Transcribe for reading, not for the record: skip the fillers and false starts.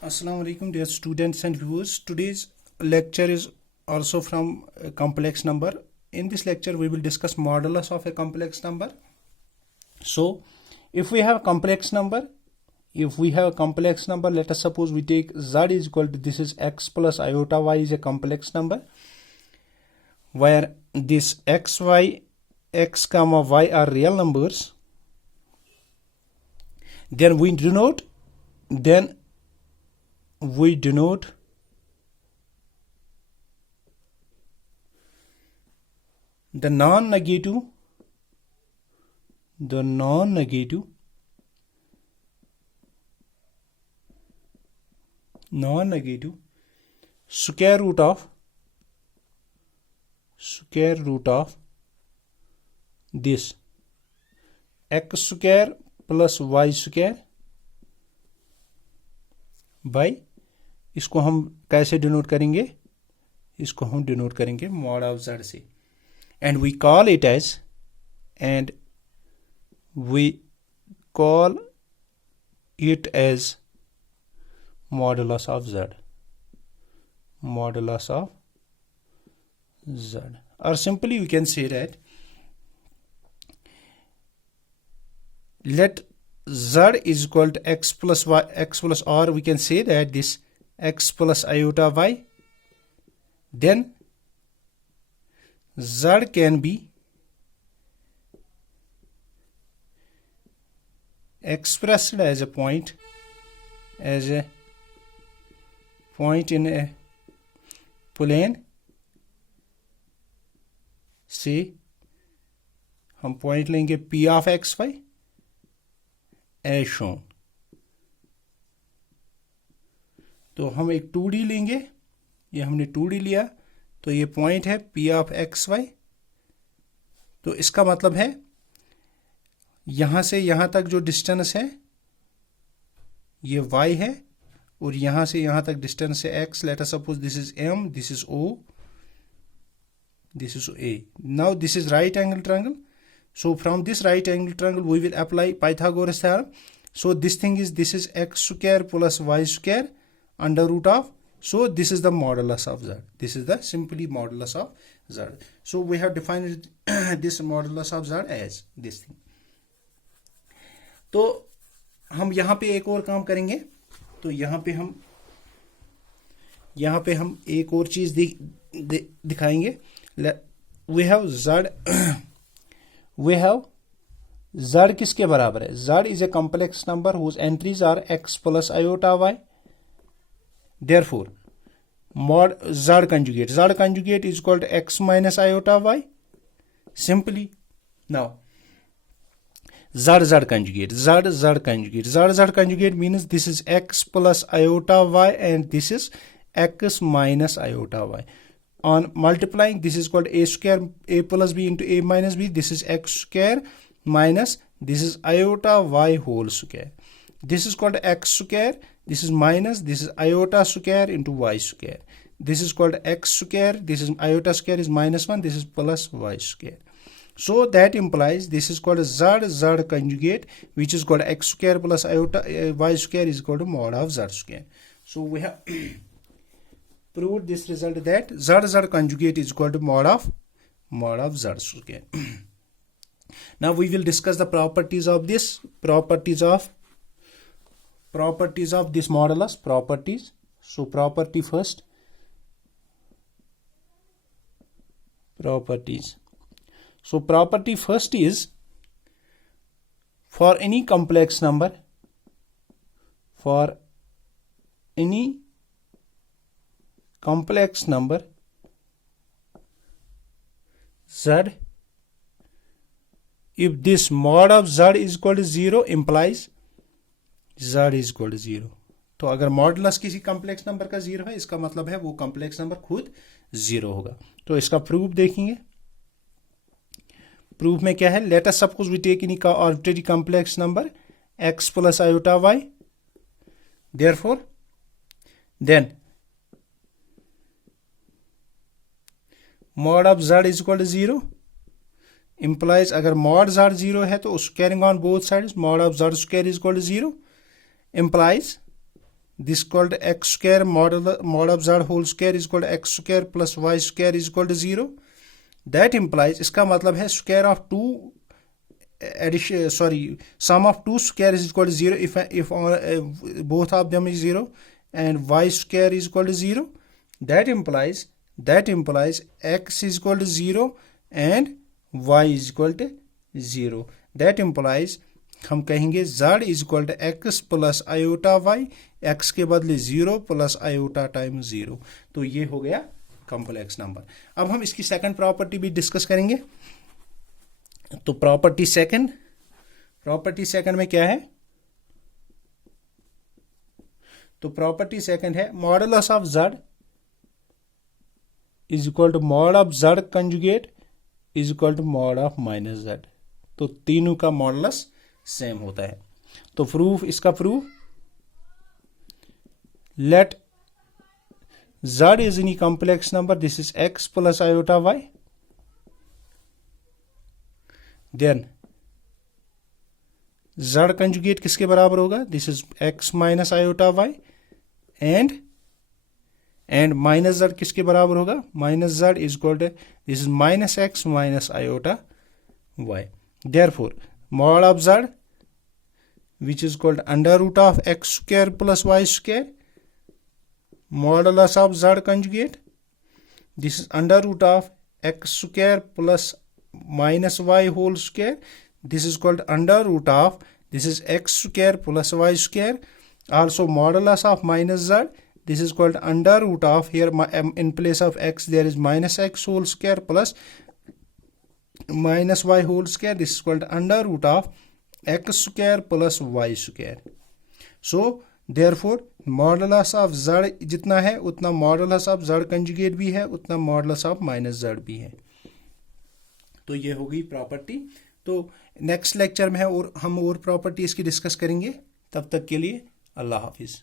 Assalamu alaikum dear students and viewers. Today's lecture is also from a complex number. In this lecture we will discuss modulus of a complex number. So if we have a complex number, let us suppose we take z is equal to, this is x plus iota y is a complex number where this x comma y are real numbers. Then we denote the non-negative square root of this x square plus y square by, इसको हम कैसे denote करेंगे? इसको हम denote करेंगे mod of z से, and we call it as modulus of z, or simply we can say that let z is equal to x plus y, or we can say that this x plus iota y, then z can be expressed as a point in a plane. से हम point लेंगे p of xy as shown. तो हम एक 2D लेंगे, ये हमने 2D लिया, तो ये पॉइंट है p of xy. तो इसका मतलब है यहां से यहां तक जो डिस्टेंस है ये y है, और यहां से यहां तक डिस्टेंस है x. Late us suppose this is m, this is o, this is a. Now this is right angle triangle. So from this right angle triangle we will apply Pythagoras theorem. So this is x square plus y square under root of. So this is the modulus of z. This is the simply modulus of z. So we have defined this modulus of z as this thing. तो हम यहाँ पे एक और काम करेंगे. तो यहाँ पे हम एक और चीज दिखाएंगे. We have z किसके बराबर है? z is a complex number whose entries are x plus iota y. Therefore, mod z conjugate is equal to x minus iota y. Simply, now z conjugate means this is x plus iota y and this is x minus iota y. On multiplying, this is called a square, a plus b into a minus b. This is x square minus, this is iota y whole square. This is called x square, this is minus, this is iota square into y square. This is called x square, this is iota square is minus 1, this is plus y square. So that implies this is called z conjugate, which is called x square plus iota y square is equal to mod of z square. So we have proved this result that z conjugate is equal to mod of z square. Now we will discuss the properties of this modulus. Properties. So property first. Properties. So property first is, for any complex number, z, if this mod of z is equal to 0 implies z is equal to 0. तो अगर modulus किसी complex number का 0 है, इसका मतलब है वो complex number खुद 0 होगा. तो इसका प्रूफ देखेंगे. प्रूफ में क्या है? Let us suppose we take any arbitrary complex number x plus iota y. Therefore, then mod of z is equal to 0 implies अगर mod z 0 है तो carrying on both sides mod of z square is equal to 0 implies this equal to x square mod of z whole square is equal to x square plus y square is equal to 0. That implies, इसका मतलब है square of 2 addition, sum of 2 square is equal to 0 if both of them is 0, and y square is equal to 0. That implies x is equal to 0 and y is equal to 0. That implies हम कहेंगे z is equal to x plus iota y, x के बदले 0 plus iota times 0. तो ये हो गया complex number. अब हम इसकी सेकंड प्रॉपर्टी भी डिस्कस करेंगे. तो प्रॉपर्टी सेकंड में क्या है? तो प्रॉपर्टी सेकंड है modulus of z is equal to mod of z conjugate is equal to mod of minus z. तो तीनों का मॉडुलस सेम होता है. तो प्रूफ, इसका proof, let z is any complex number, this is x plus iota y, then z conjugate किसके बराबर होगा? This is x minus iota y, and minus z किसके बराबर होगा? Minus z is equal to, this is minus x minus iota y. Therefore mod of z, which is called under root of x square plus y square, modulus of z conjugate, this is under root of x square plus minus y whole square, this is called under root of, this is x square plus y square. Also modulus of minus z, this is called under root of, here in place of x there is minus x whole square plus minus y whole square, this is called under root of x square plus y square. So therefore modulus of z जितना है उतना modulus of z conjugate भी है, उतना modulus of minus z भी है. तो ये हो गई प्रॉपर्टी. तो नेक्स्ट लेक्चर में है और हम और प्रॉपर्टी इसकी डिस्कस करेंगे. तब तक के लिए अल्लाह हाफिज.